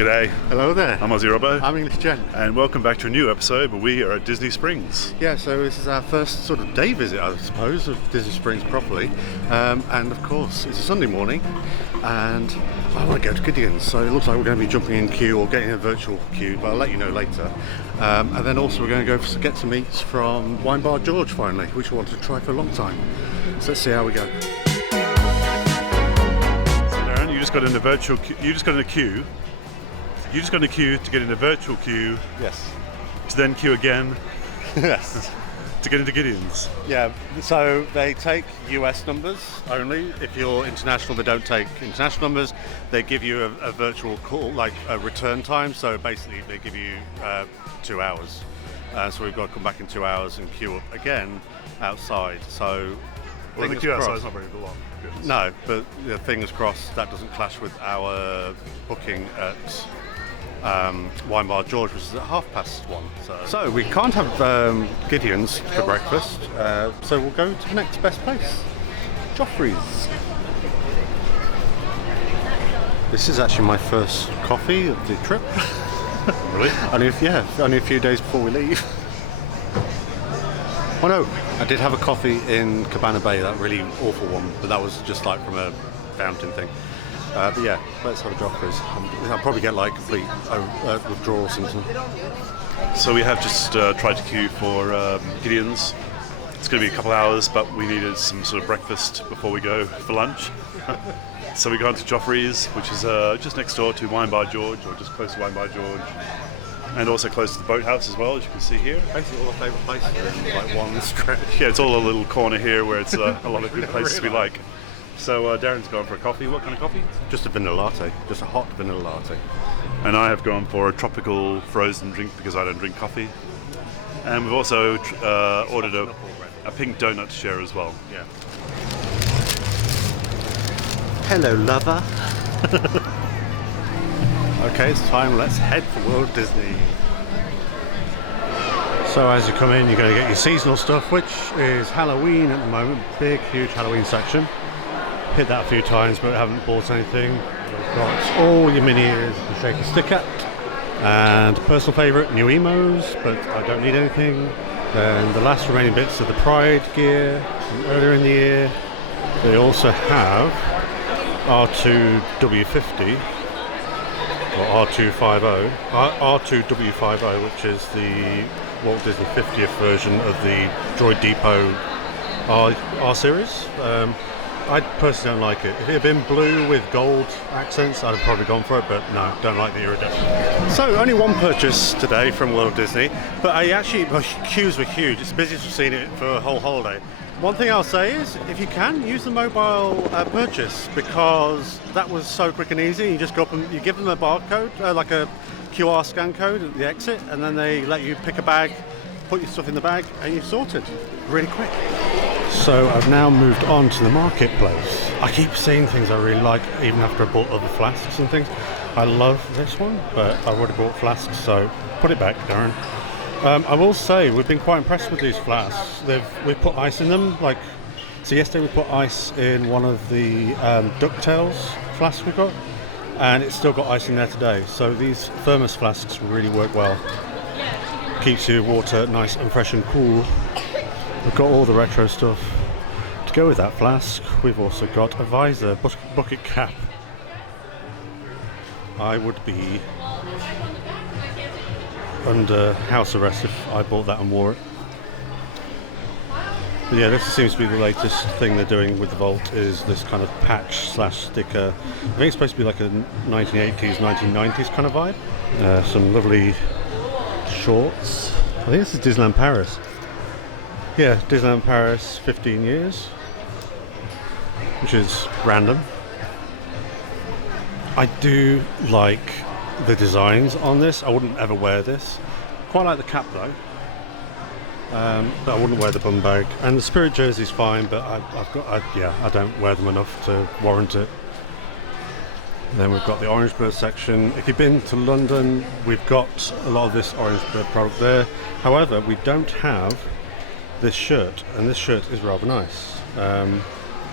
G'day, Hello there. I'm Aussie Robbo, I'm English Jen. and welcome back to a new episode where we are at Disney Springs. Yeah, so this is our first sort of day visit, I suppose, of Disney Springs properly. And of course, it's a Sunday morning, and I want to go to Gideon's. So it looks like we're going to be jumping in queue or getting a virtual queue, but I'll let you know later. And then also we're going to go get some eats from Wine Bar George finally, which I wanted to try for a long time. So let's see how we go. So Darren, you just got in a virtual queue. You just got in a queue. You just got in a queue to get in a virtual queue. Yes. To then queue again Yes. to get into Gideon's. Yeah, so they take US numbers only. If you're international, they don't take international numbers. They give you a virtual call, like a return time. So basically, they give you 2 hours. So we've got to come back in 2 hours and queue up again outside. So Well, the fingers queue outside crossed. is not very long. Goodness. No, but fingers crossed that doesn't clash with our booking at Wine Bar George, which is at 1:30. So we can't have Gideon's for breakfast, so we'll go to the next best place, Joffrey's. This is actually my first coffee of the trip. Really? only a few days before we leave. Oh no, I did have a coffee in Cabana Bay, that really awful one, but that was just like from a fountain thing. But yeah, let's have a Joffrey's. I'll probably get like complete withdrawal or something. So we have just tried to queue for Gideon's. It's going to be a couple hours, but we needed some sort of breakfast before we go for lunch. So we got to Joffrey's, which is just next door to Wine Bar George, or just close to Wine Bar George, and also close to the boathouse as well, as you can see here. Basically all our favourite places are in like one stretch. Yeah, it's all a little corner here where it's a lot of good places we like. So Darren's gone for a coffee. What kind of coffee? Just a vanilla latte, just a hot vanilla latte. And I have gone for a tropical frozen drink because I don't drink coffee. And we've also ordered a pink donut to share as well. Yeah. Hello, lover. Okay, it's time. Let's head for World Disney. So as you come in, you're going to get your seasonal stuff, which is Halloween at the moment. Big, huge Halloween section. Hit that a few times, but haven't bought anything. We've got all your mini ears and shake a stick at. And personal favourite, new emos, but I don't need anything. Then the last remaining bits of the Pride gear from earlier in the year. They also have R2W50 or R250, R2W50, which is the Walt Disney 50th version of the Droid Depot R series. I personally don't like it. If it had been blue with gold accents, I'd have probably gone for it, but no, don't like the iridescent. So only one purchase today from World Disney, but the queues were huge. It's the busiest we've seen it for a whole holiday. One thing I'll say is, if you can, use the mobile purchase, because that was so quick and easy. You just go up and you give them a barcode, like a QR scan code at the exit, and then they let you pick a bag, put your stuff in the bag, and you've sorted. Really quick. So I've now moved on to the marketplace. I keep seeing things I really like, even after I bought other flasks and things. I love this one, but I've already bought flasks, so put it back, Darren. I will say we've been quite impressed with these flasks. We've put ice in them. So yesterday we put ice in one of the DuckTales flasks we got, and it's still got ice in there today. So these thermos flasks really work well. Keeps your water nice and fresh and cool. We've got all the retro stuff to go with that flask. We've also got a visor, bucket cap. I would be under house arrest if I bought that and wore it. But yeah, this seems to be the latest thing they're doing with the Vault, is this kind of patch / sticker. I think it's supposed to be like a 1980s, 1990s kind of vibe. Some lovely shorts. I think this is Disneyland Paris. Yeah, Disneyland Paris 15 years, which is random. I do like the designs on this. I wouldn't ever wear this. Quite like the cap though, but I wouldn't wear the bum bag. And the Spirit jersey's fine, but I don't wear them enough to warrant it. Then we've got the Orange Bird section. If you've been to London, we've got a lot of this Orange Bird product there. However, we don't have this shirt, and this shirt is rather nice.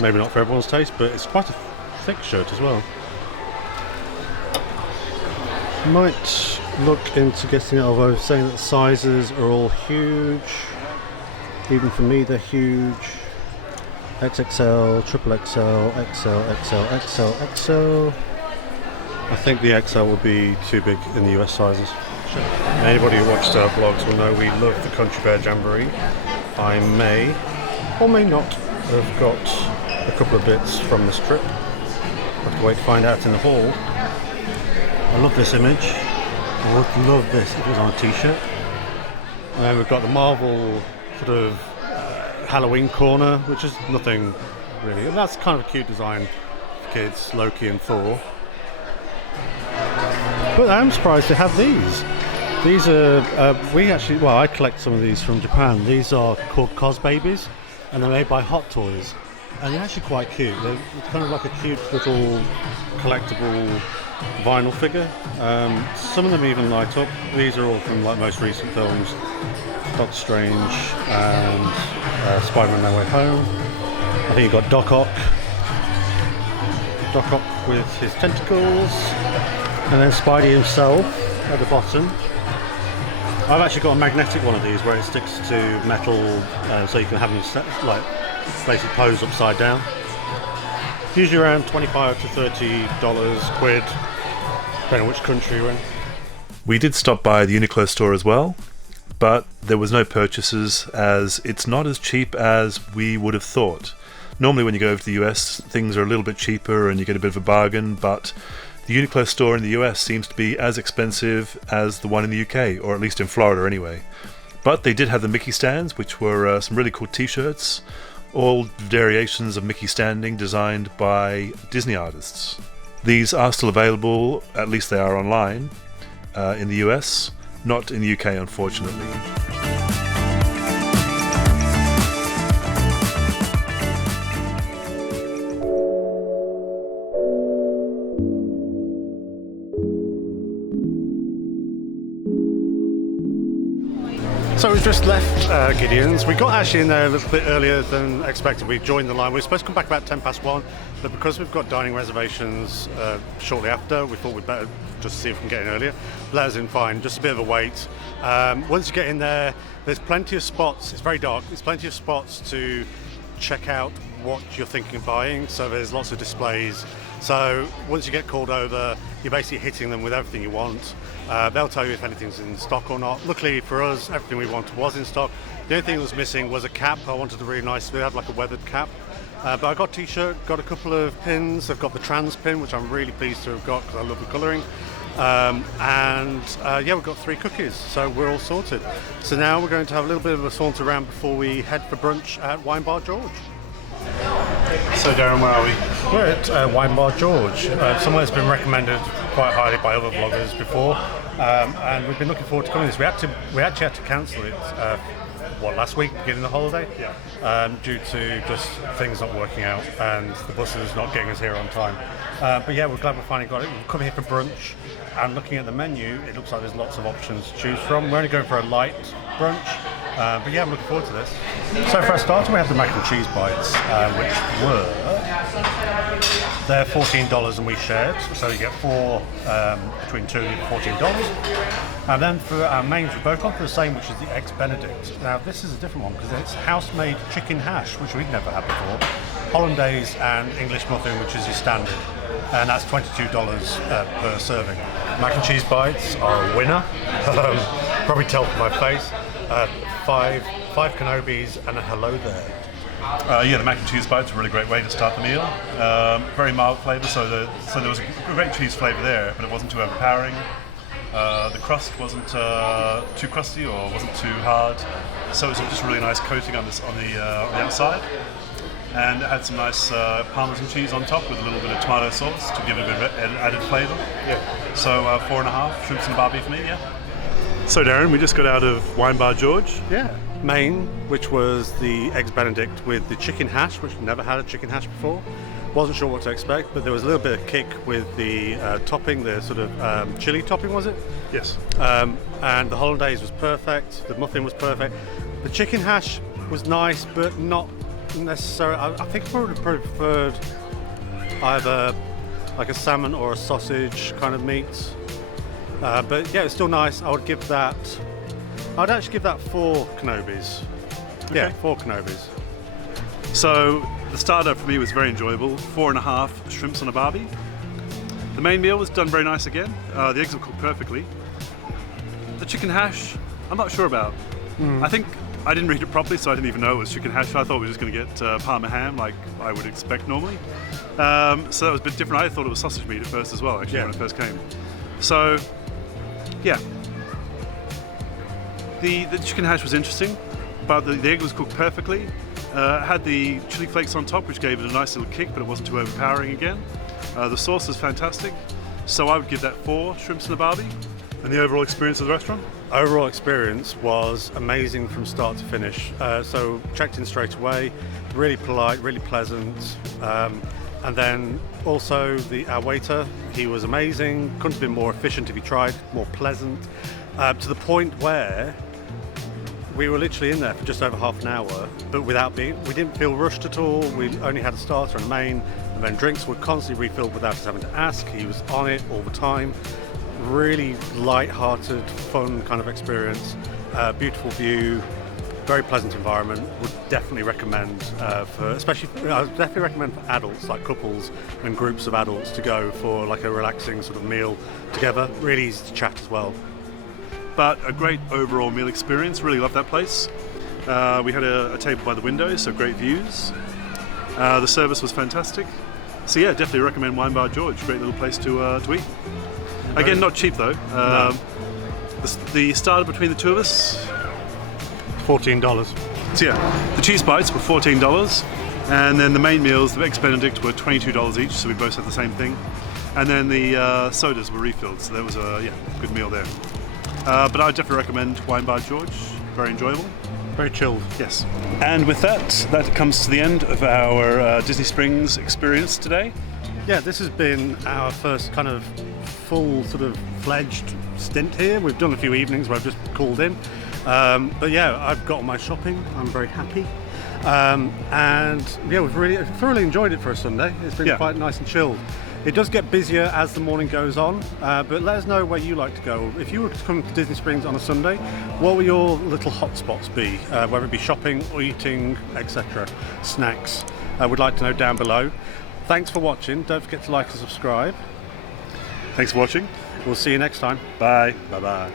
Maybe not for everyone's taste, but it's quite a thick shirt as well. Might look into getting it, although saying that the sizes are all huge. Even for me, they're huge. XXL, triple XL, XL, XL, XL, XL. I think the XL will be too big in the US sizes. Anybody who watched our vlogs will know we love the Country Bear Jamboree. I may or may not have got a couple of bits from this trip. I'll have to wait to find out in the hall. I love this image. I would love this if it was on a t-shirt. And then we've got the Marvel sort of Halloween corner, which is nothing really. And that's kind of a cute design for kids, Loki and Thor. But I'm surprised they have these. These are, I collect some of these from Japan. These are called Cosbabies, and they're made by Hot Toys. And they're actually quite cute. It's kind of like a cute little collectible vinyl figure. Some of them even light up. These are all from like most recent films. Doctor Strange and Spider-Man No Way Home. I think you've got Doc Ock. Doc Ock with his tentacles. And then Spidey himself at the bottom. I've actually got a magnetic one of these where it sticks to metal, so you can have them basically pose upside down. Usually around $25 to $30 quid, depending on which country you're in. We did stop by the Uniqlo store as well, but there was no purchases as it's not as cheap as we would have thought. Normally when you go over to the US, things are a little bit cheaper and you get a bit of a bargain, but the Uniqlo store in the US seems to be as expensive as the one in the UK, or at least in Florida anyway. But they did have the Mickey stands, which were some really cool t-shirts, all variations of Mickey standing designed by Disney artists. These are still available, at least they are online, in the US, not in the UK unfortunately. So we've just left Gideon's. We got actually in there a little bit earlier than expected. We joined the line. We were supposed to come back about 1:10, but because we've got dining reservations shortly after, we thought we'd better just see if we can get in earlier. Let us in fine, just a bit of a wait. Once you get in there, there's plenty of spots. It's very dark. There's plenty of spots to check out what you're thinking of buying. So there's lots of displays. So once you get called over, you're basically hitting them with everything you want. They'll tell you if anything's in stock or not. Luckily for us, everything we wanted was in stock. The only thing that was missing was a cap. I wanted a really nice, we had like a weathered cap. But I got a t-shirt, got a couple of pins. I've got the trans pin, which I'm really pleased to have got because I love the colouring. We've got 3 cookies, so we're all sorted. So now we're going to have a little bit of a saunter around before we head for brunch at Wine Bar George. So Darren, where are we? We're at Wine Bar George, somewhere that's been recommended quite highly by other vloggers before, and we've been looking forward to coming to this. We actually had to cancel it last week, beginning of the holiday, due to just things not working out and the buses not getting us here on time. But yeah, we're glad we finally got it. We've come here for brunch, and looking at the menu, it looks like there's lots of options to choose from. We're only going for a light brunch, but yeah, I'm looking forward to this. So for a starter, we have the mac and cheese bites, which they're $14 and we shared, so you get 4 between 2 and $14. And then for our mains, we've both gone for the same, which is the Eggs Benedict. Now this is a different one because it's house-made chicken hash, which we've never had before, hollandaise and English muffin, which is your standard, and that's $22 per serving. Mac and cheese bites are a winner. Probably tell from my face. 5 Kenobis and a hello there. The mac and cheese bites are a really great way to start the meal. Very mild flavour, so there was a great cheese flavour there, but it wasn't too overpowering. The crust wasn't too crusty or wasn't too hard, so it was just a really nice coating on the outside. And it had some nice Parmesan cheese on top with a little bit of tomato sauce to give it a bit of added flavour. Yeah. So 4.5 shrimps and barbie for me, yeah. So Darren, we just got out of Wine Bar George. Yeah. Main, which was the Eggs Benedict with the chicken hash, which never had a chicken hash before. Wasn't sure what to expect, but there was a little bit of kick with the topping, the sort of chili topping, was it? Yes. And the hollandaise was perfect, the muffin was perfect. The chicken hash was nice, but not necessarily. I think I would have preferred either like a salmon or a sausage kind of meat. But yeah, it's still nice. I'd actually give that 4 Kenobis. Yeah, Okay. 4 Kenobis. So the starter for me was very enjoyable. 4.5 shrimps on a barbie. The main meal was done very nice again. The eggs were cooked perfectly. The chicken hash, I'm not sure about. I think I didn't read it properly, so I didn't even know it was chicken hash. I thought we were just going to get Parma ham, like I would expect normally. So that was a bit different. I thought it was sausage meat at first as well, actually, Yeah. when it first came. So, yeah. The chicken hash was interesting, but the egg was cooked perfectly. It had the chili flakes on top, which gave it a nice little kick, but it wasn't too overpowering again. The sauce was fantastic, so I would give that 4 shrimps in a barbie. And the overall experience of the restaurant? Overall experience was amazing from start to finish. So checked in straight away, really polite, really pleasant. And then also our waiter, he was amazing. Couldn't have been more efficient if he tried, more pleasant. To the point where we were literally in there for just over half an hour, but we didn't feel rushed at all. We only had a starter and a main, and then drinks were constantly refilled without us having to ask. He was on it all the time. Really light-hearted, fun kind of experience. Beautiful view, very pleasant environment. Would definitely recommend I would definitely recommend for adults, like couples and groups of adults, to go for like a relaxing sort of meal together. Really easy to chat as well. But a great overall meal experience. Really loved that place. We had a table by the window, so great views. The service was fantastic. So yeah, definitely recommend Wine Bar George. Great little place to eat. Again, not cheap though. No. The starter between the two of us. $14. So yeah, the cheese bites were $14, and then the main meals, the eggs Benedict, were $22 each. So we both had the same thing. And then the sodas were refilled. So that was a good meal there. But I would definitely recommend Wine Bar George. Very enjoyable. Very chilled. Yes. And with that comes to the end of our Disney Springs experience today. Yeah, this has been our first kind of full sort of fledged stint here. We've done a few evenings where I've just called in. But yeah, I've got all my shopping. I'm very happy. And yeah, we've really thoroughly enjoyed it for a Sunday. It's been quite nice and chilled. It does get busier as the morning goes on, but let us know where you like to go. If you were to come to Disney Springs on a Sunday, what will your little hotspots be? Whether it be shopping or eating, etc. Snacks. We'd like to know down below. Thanks for watching. Don't forget to like and subscribe. Thanks for watching. We'll see you next time. Bye. Bye-bye.